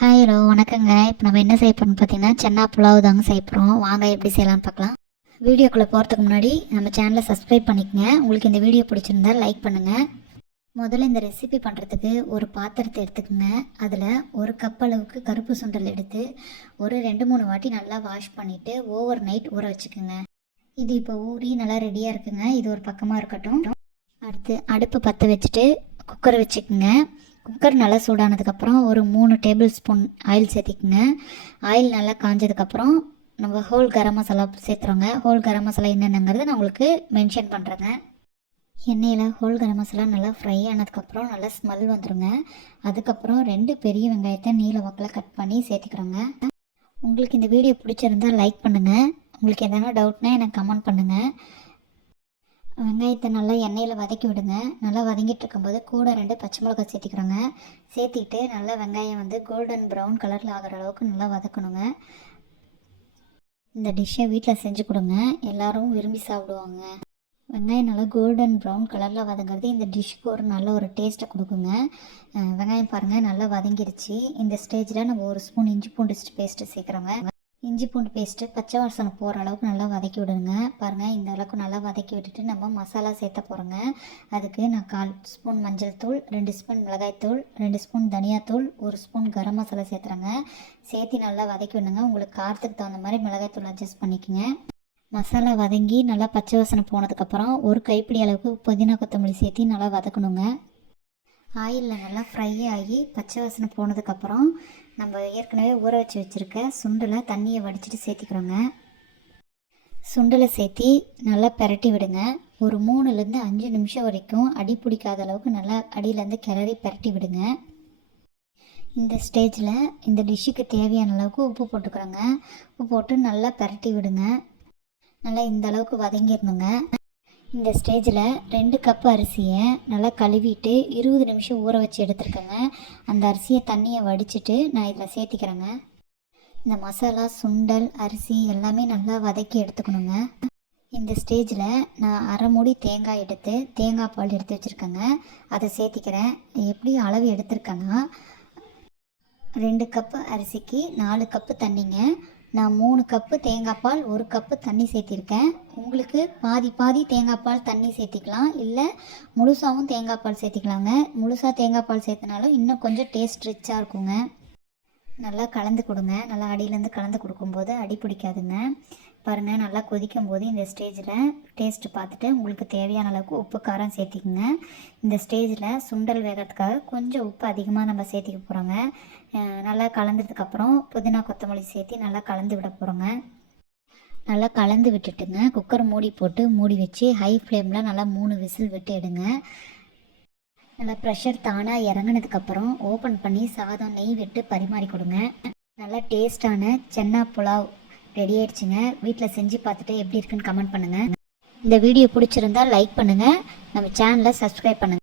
Hi hello வணக்கங்க. இப்போ நம்ம என்ன செய்ய போகிறோம்னு பார்த்தீங்கன்னா சென்னா புலாவ் தாங்க செய்ய போகிறோம். வாங்க எப்படி செய்யலாம்னு பார்க்கலாம். வீடியோக்குள்ளே போகிறதுக்கு முன்னாடி நம்ம சேனலை சப்ஸ்கிரைப் பண்ணிக்கங்க. உங்களுக்கு இந்த வீடியோ பிடிச்சிருந்தா லைக் பண்ணுங்கள். முதல்ல இந்த ரெசிபி பண்ணுறதுக்கு ஒரு பாத்திரத்தை எடுத்துக்கோங்க. அதில் ஒரு கப் அளவுக்கு கருப்பு சுண்டல் எடுத்து ஒரு 2-3 வாட்டி நல்லா வாஷ் பண்ணிவிட்டு ஓவர் நைட் ஊற வச்சுக்கோங்க. இது இப்போ ஊறி நல்லா ரெடியாக இருக்குங்க. இது ஒரு பக்கமாக இருக்கட்டும். அடுத்து அடுப்பு பற்ற வச்சுட்டு குக்கர் வச்சுக்கோங்க. குக்கர் நல்லா சூடானதுக்கப்புறம் ஒரு 3 டேபிள் ஸ்பூன் ஆயில் சேர்த்திக்குங்க. ஆயில் நல்லா காஞ்சதுக்கப்புறம் நம்ம ஹோல் கரம் மசாலா சேர்த்துறோங்க. ஹோல் கரம் மசாலா என்னென்னங்கிறத நான் உங்களுக்கு மென்ஷன் பண்ணுறேங்க. எண்ணெயில் ஹோல் கரம் மசாலா நல்லா ஃப்ரை ஆனதுக்கப்புறம் நல்லா ஸ்மெல் வந்துடுங்க. அதுக்கப்புறம் 2 பெரிய வெங்காயத்தை நீல வாக்கில் கட் பண்ணி சேர்த்துக்கிறோங்க. உங்களுக்கு இந்த வீடியோ பிடிச்சிருந்தால் லைக் பண்ணுங்கள். உங்களுக்கு எதனா டவுட்னா எனக்கு கமெண்ட் பண்ணுங்கள். வெங்காயத்தை நல்லா எண்ணெயில் வதக்கி விடுங்க. நல்லா வதங்கிட்டு இருக்கும்போது கூட 2 பச்சை மிளகாய் சேர்த்திக்கிறோங்க. சேர்த்திட்டு நல்லா வெங்காயம் வந்து கோல்டன் ப்ரௌன் கலரில் ஆகிற அளவுக்கு நல்லா வதக்கணுங்க. இந்த டிஷ்ஷை வீட்டில் செஞ்சு கொடுங்க, எல்லோரும் விரும்பி சாப்பிடுவாங்க. வெங்காயம் நல்லா கோல்டன் ப்ரௌன் கலரில் வதங்கிறது இந்த டிஷ்ஷுக்கு ஒரு நல்ல ஒரு டேஸ்ட்டை கொடுக்குங்க. வெங்காயம் பாருங்கள் நல்லா வதங்கிருச்சு. இந்த ஸ்டேஜில் நம்ம 1 ஸ்பூன் இஞ்சி பூண்டு பேஸ்ட்டு சேர்க்குறோங்க. இஞ்சி பூண்டு பேஸ்ட்டு பச்சை வாசனை போகிற அளவுக்கு நல்லா வதக்கி விடுங்க. பாருங்கள் இந்த அளவுக்கு நல்லா வதக்கி விட்டுட்டு நம்ம மசாலா சேர்த்த போகிறோங்க. அதுக்கு நான் 1/4 ஸ்பூன் மஞ்சள் தூள், 2 ஸ்பூன் மிளகாய்த்தூள், 2 ஸ்பூன் தனியாத்தூள், 1 ஸ்பூன் கரம் மசாலா சேர்த்துறேங்க. சேர்த்து நல்லா வதக்கி விடுங்க. உங்களுக்கு காரத்துக்கு தகுந்த மாதிரி மிளகாய்த்தூள் அட்ஜஸ்ட் பண்ணிக்கோங்க. மசாலா வதங்கி நல்லா பச்சை வாசனை போனதுக்கப்புறம் ஒரு கைப்பிடி அளவுக்கு புதினா கொத்தமல்லி சேர்த்து நல்லா வதக்கணுங்க. ஆயிலில் நல்லா ஃப்ரை ஆகி பச்சை வாசனை போனதுக்கப்புறம் நம்ம ஏற்கனவே ஊற வச்சுருக்க சுண்டலை தண்ணியை வடிச்சிட்டு சேர்த்திக்கிறோங்க. சுண்டலை சேர்த்தி நல்லா பெரட்டி விடுங்க. ஒரு 3லேருந்து 5 நிமிஷம் வரைக்கும் அடி பிடிக்காத அளவுக்கு நல்லா அடியிலேருந்து கிளறி பெரட்டி விடுங்க. இந்த ஸ்டேஜில் இந்த டிஷ்ஷுக்கு தேவையான அளவுக்கு உப்பு போட்டுக்கிறோங்க. உப்பு போட்டு நல்லா பெரட்டி விடுங்க. நல்லா இந்த அளவுக்கு வதங்கிடணுங்க. இந்த ஸ்டேஜில் 2 கப் அரிசியை நல்லா கழுவிட்டு 20 நிமிஷம் ஊற வச்சு எடுத்துருக்கேங்க. அந்த அரிசியை தண்ணியை வடிச்சிட்டு நான் இதில் சேர்த்திக்கிறேங்க. இந்த மசாலா சுண்டல் அரிசி எல்லாமே நல்லா வதக்கி எடுத்துக்கணுங்க. இந்த ஸ்டேஜில் நான் அரை மூடி தேங்காய் எடுத்து தேங்காய் பால் எடுத்து வச்சுருக்கேங்க. அதை சேர்த்திக்கிறேன். எப்படி அளவு எடுத்திருக்கேன்னா 2 கப்பு அரிசிக்கு 4 கப்பு தண்ணிங்க. நான் 3 கப்பு தேங்காய் பால் 1 கப்பு தண்ணி சேர்த்திருக்கேன். உங்களுக்கு பாதி பாதி தேங்காய் பால் தண்ணி சேர்த்திக்கலாம், இல்லை முழுசாகவும் தேங்காய் பால் சேர்த்திக்கலாங்க. முழுசாக தேங்காய் பால் சேர்த்தனாலும் இன்னும் கொஞ்சம் டேஸ்ட் ரிச்சாக இருக்குங்க. நல்லா கலந்து கொடுங்க. நல்லா அடியிலேருந்து கலந்து கொடுக்கும்போது அடி பிடிக்காதுங்க. பாருங்கள் நல்லா கொதிக்கும் போது இந்த ஸ்டேஜில் டேஸ்ட்டு பார்த்துட்டு உங்களுக்கு தேவையான அளவுக்கு உப்பு காரம் சேர்த்திக்கங்க. இந்த ஸ்டேஜில் சுண்டல் வேகிறதுக்காக கொஞ்சம் உப்பு அதிகமாக நம்ம சேர்த்திக்க போகிறோங்க. நல்லா கலந்ததுக்கப்புறம் புதினா கொத்தமல்லி சேர்த்து நல்லா கலந்து விட போகிறோங்க. நல்லா கலந்து விட்டுட்டுங்க குக்கர் மூடி போட்டு மூடி வச்சு ஹை ஃப்ளேமில் நல்லா 3 விசில் விட்டு எடுங்க. நல்லா ப்ரெஷர் தானாக இறங்கினதுக்கப்புறம் ஓப்பன் பண்ணி சாதம் நெய் விட்டு பரிமாறி கொடுங்க. நல்லா டேஸ்டான சென்னா புலாவ் ரெடி ஆயிடுச்சுங்க. வீட்டில் செஞ்சு பார்த்துட்டு எப்படி இருக்குன்னு கமெண்ட் பண்ணுங்கள். இந்த வீடியோ பிடிச்சிருந்தால் லைக் பண்ணுங்கள். நம்ம சேனலை சப்ஸ்கிரைப் பண்ணுங்கள்.